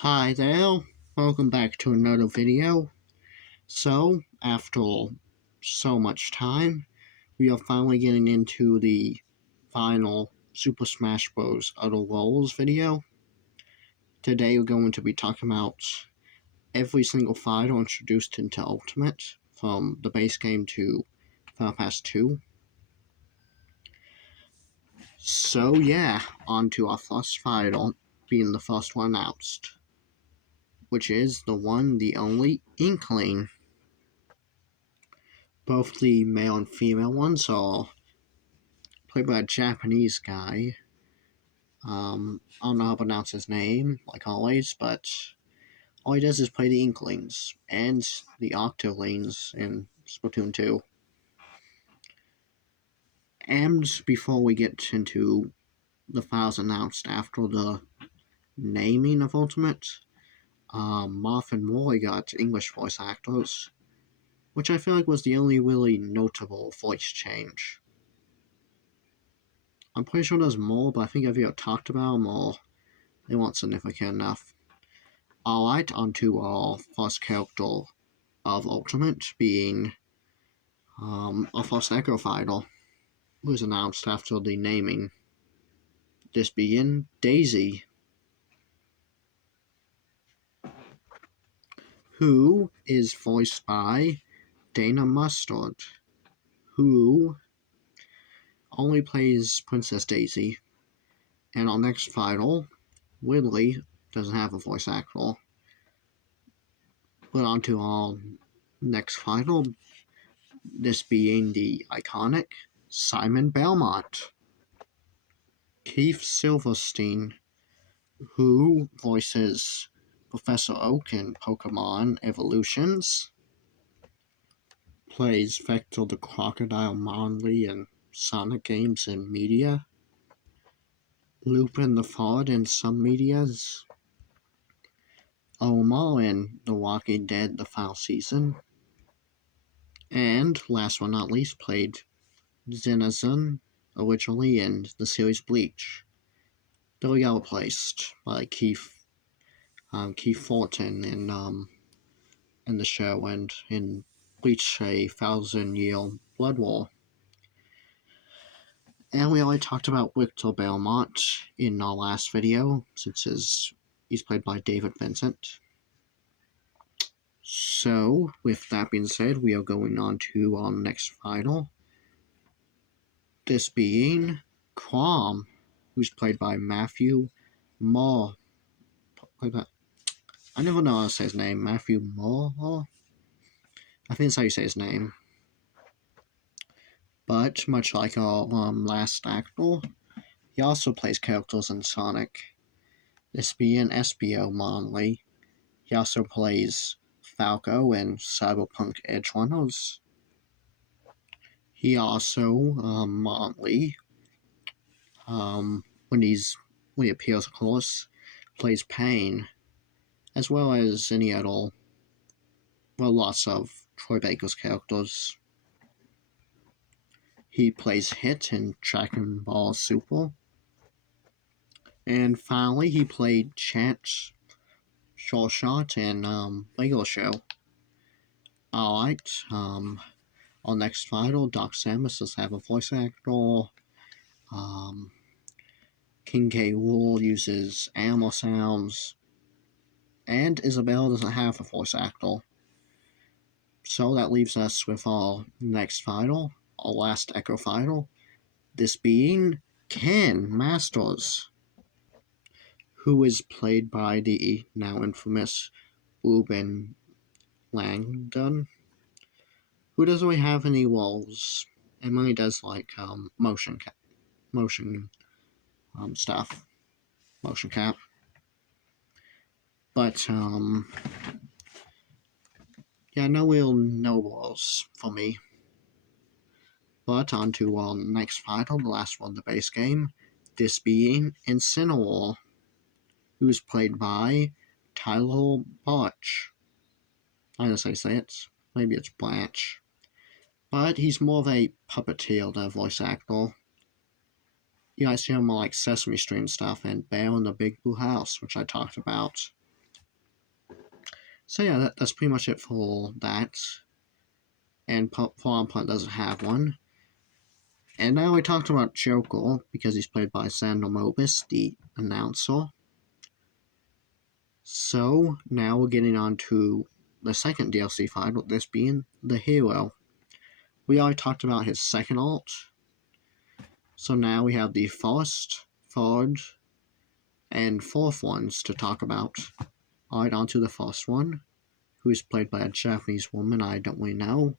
Hi there, welcome back to another video. So, after so much time, we are finally getting into the final Super Smash Bros. Other Worlds video. Today we're going to be talking about every single fighter introduced into Ultimate, from the base game to Final Pass 2. So yeah, on to our first fighter, being the first one announced, which is the one, the only Inkling. Both the male and female ones are played by a Japanese guy. I don't know how to pronounce his name, like always, but all he does is play the Inklings and the Octolings in Splatoon 2. And before we get into the files announced after the naming of Ultimate, Marth and Roy got English voice actors, which I feel like was the only really notable voice change. I'm pretty sure there's more, but I think I've either talked about them or they weren't significant enough. Alright, on to our first character of Ultimate, being our first Echo Fighter, who was announced after the naming. This being Daisy, who is voiced by Dana Mustard, who only plays Princess Daisy. And our next fighter, Ridley, doesn't have a voice actor. But on to our next fighter, this being the iconic Simon Belmont. Keith Silverstein, who voices Professor Oak in Pokemon Evolutions, plays Vector the Crocodile Monley in Sonic games and media, Lupin the Fard in some medias, Omar in The Walking Dead The Final Season, and last but not least played Zenazun originally in the series Bleach, though he got replaced by Keith Thornton in the show and in Bleach: A Thousand Year Blood War. And we already talked about Victor Belmont in our last video, since he's played by David Vincent. So, with that being said, we are going on to our next final. This being Chrom, who's played by Matthew Moore. I never know how to say his name. Matthew Moore? I think that's how you say his name. But, much like our last actor, he also plays characters in Sonic. This being SBO Monley. He also plays Falco in Cyberpunk Edgerunners. He also, Monley, when he appears, of course, plays Pain, as well as any other, lots of Troy Baker's characters. He plays Hit in Dragon Ball Super. And finally, he played Chance Shot in Lego Show. Alright, our next final, Doc Samus does have a voice actor. King K. Rool uses animal sounds. And Isabelle doesn't have a voice actor. So that leaves us with our next final, our last Echo final. This being Ken Masters, who is played by the now infamous Ruben Langdon, who doesn't really have any roles and only does like motion stuff, motion cap. But yeah, no roles for me. But on to our next final, the last one, the base game. This being Incineroar, who's played by Tyler Botch. I guess I say it. Maybe it's Blanche. But he's more of a puppeteer than a voice actor. You guys see him more like Sesame Street stuff and Bear in the Big Blue House, which I talked about. So yeah, that's pretty much it for that. And Fallout Point doesn't have one. And now we talked about Joker because he's played by Sandal Mobus, the announcer. So now we're getting on to the second DLC fight, with this being the hero. We already talked about his second alt. So now we have the first, third, and fourth ones to talk about. Alright, on to the first one, who is played by a Japanese woman I don't really know.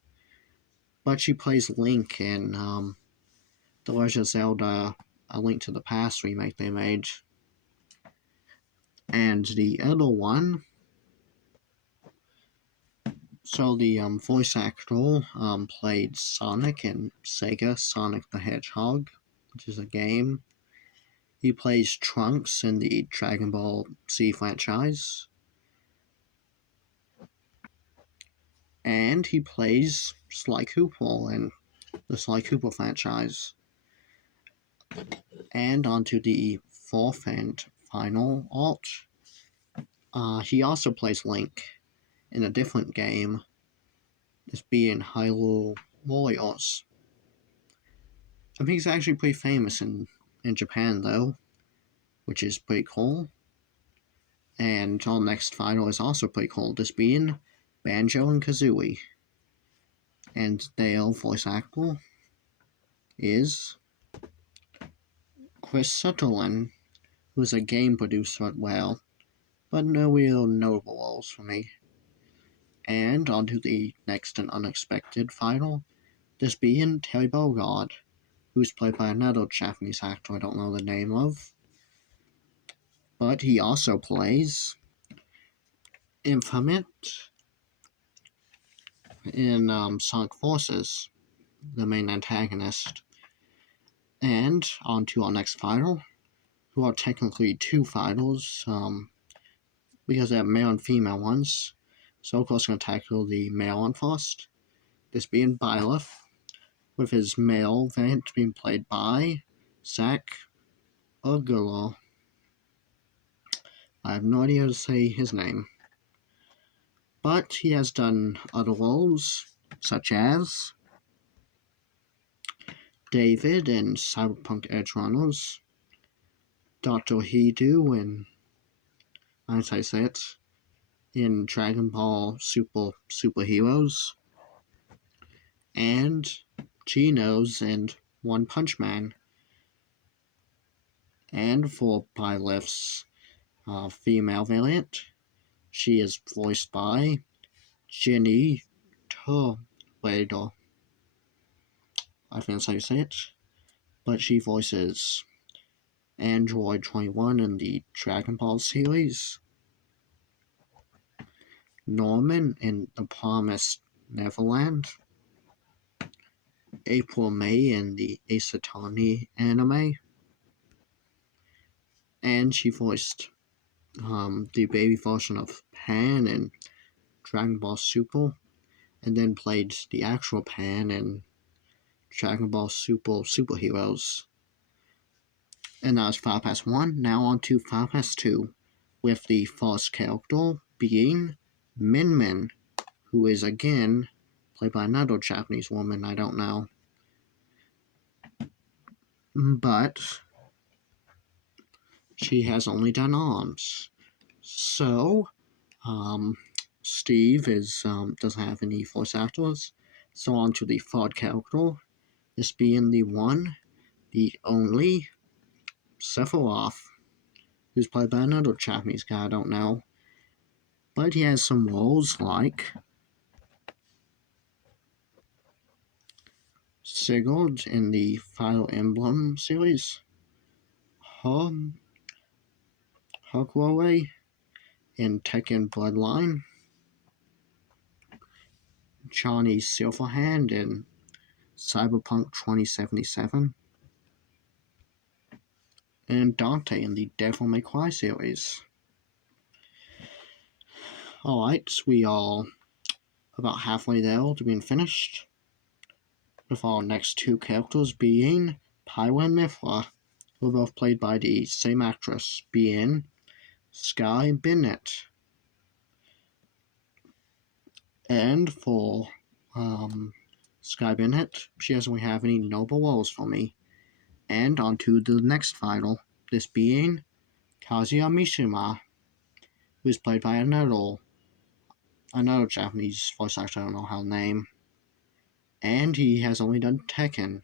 But she plays Link in The Legend of Zelda A Link to the Past remake they made. And the other one, so the voice actor played Sonic in Sega Sonic the Hedgehog, which is a game. He plays Trunks in the Dragon Ball Z franchise. And he plays Sly Cooper in the Sly Cooper franchise. And onto the fourth and final alt. He also plays Link in a different game, this being Hyrule Warriors. I think he's actually pretty famous in Japan, though, which is pretty cool. And our next final is also pretty cool, this being Banjo and Kazooie. And their voice actor is Chris Sutherland, who's a game producer as well, but no real notable roles for me. And on to the next and unexpected final, this being Terry Bogard, who's played by another Japanese actor I don't know the name of. But he also plays Infinite in Sonic Forces, the main antagonist. And on to our next final, who are technically two finals, because they have male and female ones. So of course I'm going to tackle the male one first. This being Byleth, with his male variant being played by Zach Ugula. I have no idea how to say his name. But he has done other roles, such as David in Cyberpunk Edgerunners, Dr. Hidu in, as I say it, in Dragon Ball Superheroes, and Genos in One Punch Man. And for Byleth's female variant, she is voiced by Jenny Toledo. I think that's how you say it. But she voices Android 21 in the Dragon Ball series, Norman in The Promised Neverland, April May in the Ace Attorney anime, and she voiced the baby version of Pan in Dragon Ball Super, and then played the actual Pan in Dragon Ball Superheroes. And that was Final Pass 1. Now on to Final Pass 2, with the first character being Min Min, who is again played by another Japanese woman I don't know. But she has only done arms. So, Steve doesn't have any voice actors. So on to the third character, this being the one, the only, Sephiroth, who's played by another Japanese guy I don't know. But he has some roles like Sigurd in the Fire Emblem series, Hakuoe in Tekken Bloodline, Johnny Silverhand in Cyberpunk 2077, and Dante in the Devil May Cry series. Alright, we are about halfway there to being finished, with our next two characters being Pyra and Mythra, who are both played by the same actress, being Sky Bennett. And for Sky Bennett, she doesn't really have any notable roles for me. And on to the next final, this being Kazuya Mishima, who is played by another Japanese voice actor, I don't know how to name. And he has only done Tekken.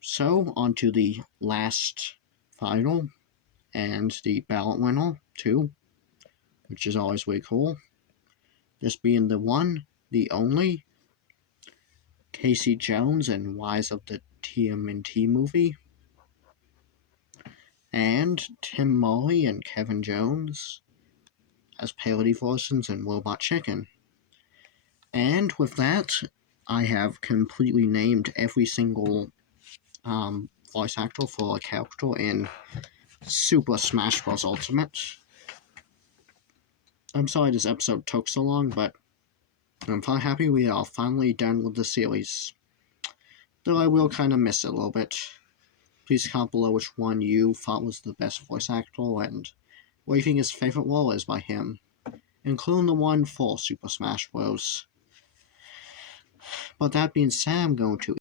So, on to the last final, and the ballot winner, too, which is always really cool. This being the one, the only, Casey Jones in Rise of the TMNT movie, and Tim Molly and Kevin Jones as parody voices in Robot Chicken. And with that, I have completely named every single voice actor for a character in Super Smash Bros. Ultimate. I'm sorry this episode took so long, but I'm finally happy we are finally done with the series. Though I will kind of miss it a little bit. Please comment below which one you thought was the best voice actor and what you think his favorite role is by him, including the one for Super Smash Bros. But that being said, I'm going to